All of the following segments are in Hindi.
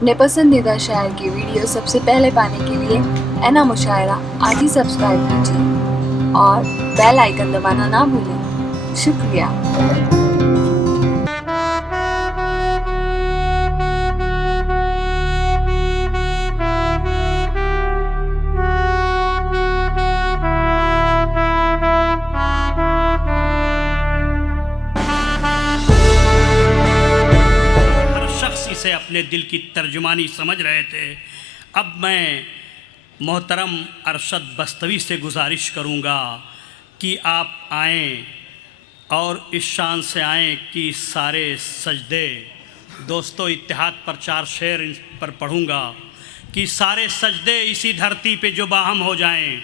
अपने पसंदीदा शायर की वीडियो सबसे पहले पाने के लिए एना मुशायरा आज ही सब्सक्राइब कीजिए और बेल आइकन दबाना ना भूलें। शुक्रिया। हर शख्स इसे अपने दिल की तर्जुमानी समझ रहे थे। अब मैं मोहतरम अरशद बस्तवी से गुजारिश करूँगा कि आप आएँ और इस शान से आएँ कि सारे सजदे, दोस्तों इत्तेहाद पर 4 शेर इन पर पढ़ूँगा कि सारे सजदे इसी धरती पे जो बाहम हो जाएं,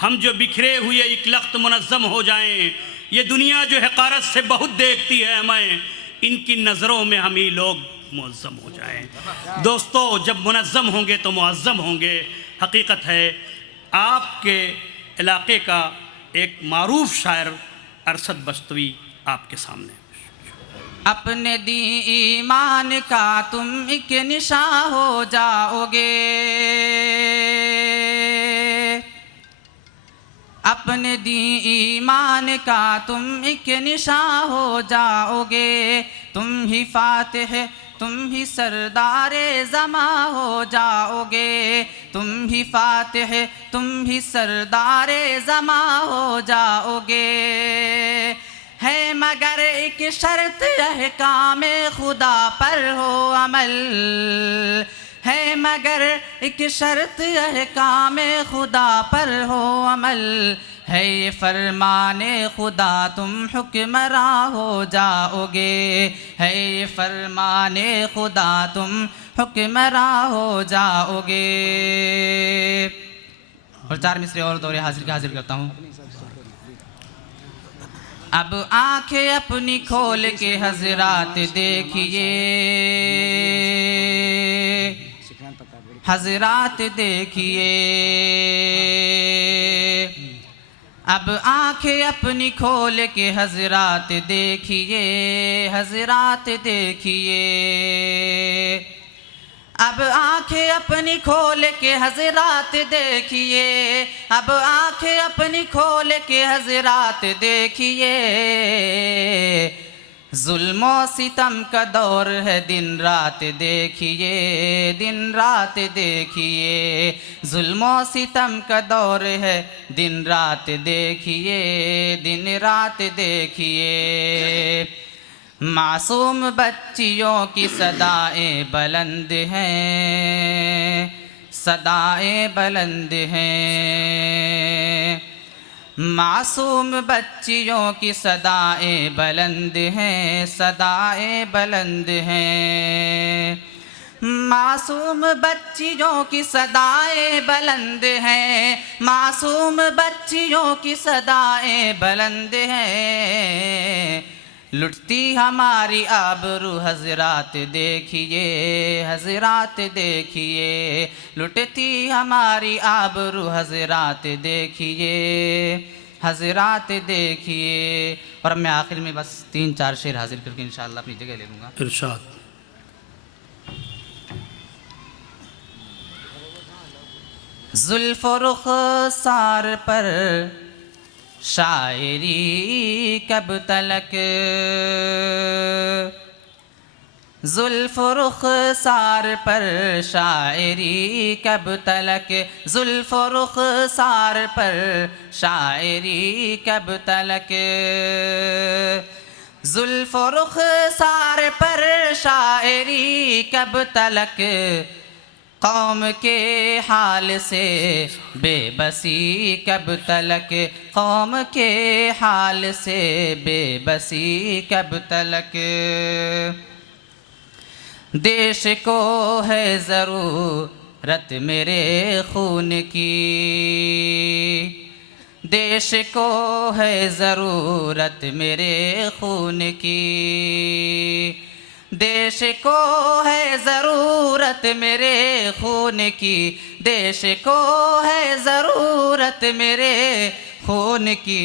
हम जो बिखरे हुए एक लख्त मुनज़्ज़म हो जाएं। ये दुनिया जो हक़ारत से बहुत देखती है हमें, इनकी नज़रों में हम ही लोग मुअज़्ज़म हो जाएं। दोस्तों जब मुनज़्ज़म होंगे तो मुअज़्ज़म होंगे। हकीकत है आपके इलाके का एक मारूफ शायर अरशद बस्तवी आपके सामने। अपने दी ईमान का तुम एक निशा हो जाओगे, अपने दी ईमान का तुम एक निशा हो जाओगे। तुम ही फातिह, तुम ही सरदारे ज़मा हो जाओगे। तुम ही फातिह, तुम ही सरदारे ज़मा हो जाओगे। है मगर एक शर्त अहकाम खुदा पर हो अमल, है मगर एक शर्त अहकाम खुदा पर हो अमल। है ये फरमाने खुदा तुम हुक्मरा हो जाओगे, है ये फरमाने खुदा तुम हुक्मरा हो जाओगे। और 4 मिसरे और दौरे हाजिर करता हूँ। अब आंखें अपनी खोल के हजरात देखिए, हजरात देखिए। अब आंखें अपनी खोल के हजरात देखिए, हजरात देखिए। अब आंखें अपनी खोल के हजरात देखिए, अब आंखें अपनी खोल के हजरात देखिए। जुल्मो सितम का दौर है दिन रात देखिए, दिन रात देखिए। जुल्मो सितम का दौर है दिन रात देखिए, दिन रात देखिए। मासूम बच्चियों की सदाएं बुलंद हैं, सदाएं बुलंद हैं। मासूम बच्चियों की सदाएं बुलंद हैं, सदाएं बुलंद हैं। मासूम बच्चियों की सदाएं बुलंद हैं, मासूम बच्चियों की सदाएं बुलंद हैं। लुटती हमारी आबरू हजरात देखिए, हजरात देखिए। लुटती हमारी आबरू हजरात देखिए, हजरात देखिए। और मैं आखिर में बस 3-4 शेर हाजिर करके इंशाअल्लाह अपनी जगह ले लूँगा। इरशाद। जुल्फ़ और रुख़सार पर शायरी कब तलक, जुल्फ़ और रुख़सार पर शायरी कब तलक। जुल्फ़ और रुख़सार पर शायरी कब तलक। जुल्फ़ और रुख़सार पर शायरी कब तलक। कौम के हाल से बेबसी कब तलक, कौम के हाल से बेबसी कब तलक। देश को है ज़रूरत मेरे खून की, देश को है ज़रूरत मेरे खून की। देश को है ज़रूरत मेरे खून की, देश को है ज़रूरत मेरे खून की।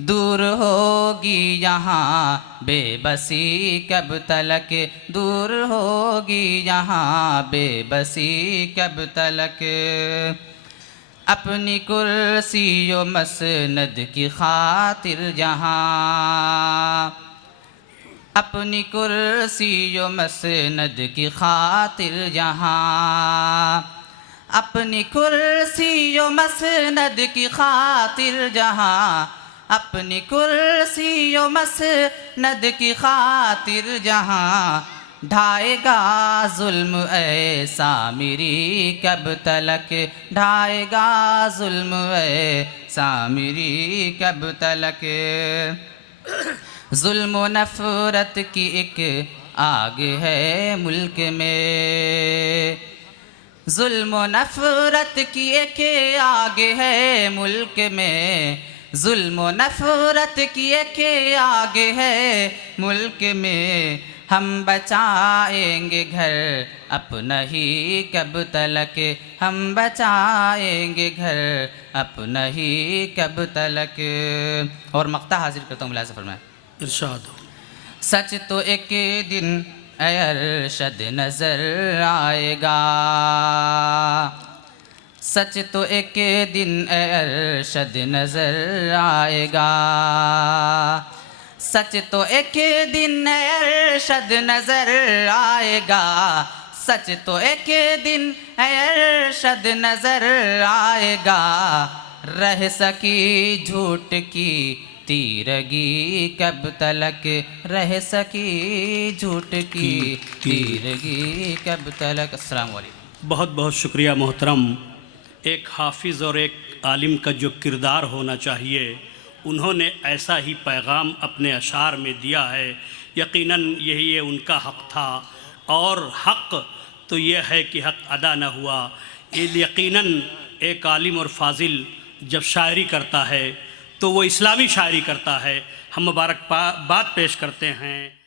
दूर होगी यहाँ बेबसी कब तलक, दूर होगी यहाँ बेबसी कब तलक। अपनी कुर्सी व मसनद की खातिर जहाँ, अपनी कुर्सी व मसनद की खातिर जहाँ, अपनी कुर्सी व मसनद की खातिर जहाँ, अपनी कुर्सी व मसनद की खातिर जहाँ, ढाएगा जुल्म ऐसा मेरी कब तलक, ढाएगा जुल्म ऐसा मेरी कब तलक। जुल्म व नफ़रत की एक आग है मुल्क में, जुल्म व नफ़रत की एक आग है मुल्क में, जुल्म व नफ़रत की एक आग है मुल्क में। हम बचाएंगे घर अपना ही कब तलक, हम बचाएंगे घर अपना ही कब तलक। और मक्ता हाजिर करता हूँ, मुलाज़ा फरमाएं। इरशाद हो। सच तो एक दिन अरशद नज़र आएगा, सच तो एक दिन अरशद नज़र आएगा, सच तो एक दिन अरशद नज़र आएगा, सच तो एक दिन अरशद नज़र आएगा। रह सकी झूठ की तीरगी कब तलक, रह सकी झूठ की तीरगी कब तलक। अस्सलाम वालेकुम। बहुत बहुत शुक्रिया मोहतरम। एक हाफिज़ और एक आलिम का जो किरदार होना चाहिए, उन्होंने ऐसा ही पैगाम अपने अशार में दिया है। यकीनन यही ये उनका हक़ था, और हक़ तो ये है कि हक़ अदा न हुआ। ये यकीनन एक आलिम और फाजिल जब शायरी करता है तो वो इस्लामी शायरी करता है। हम मुबारकबाद पेश करते हैं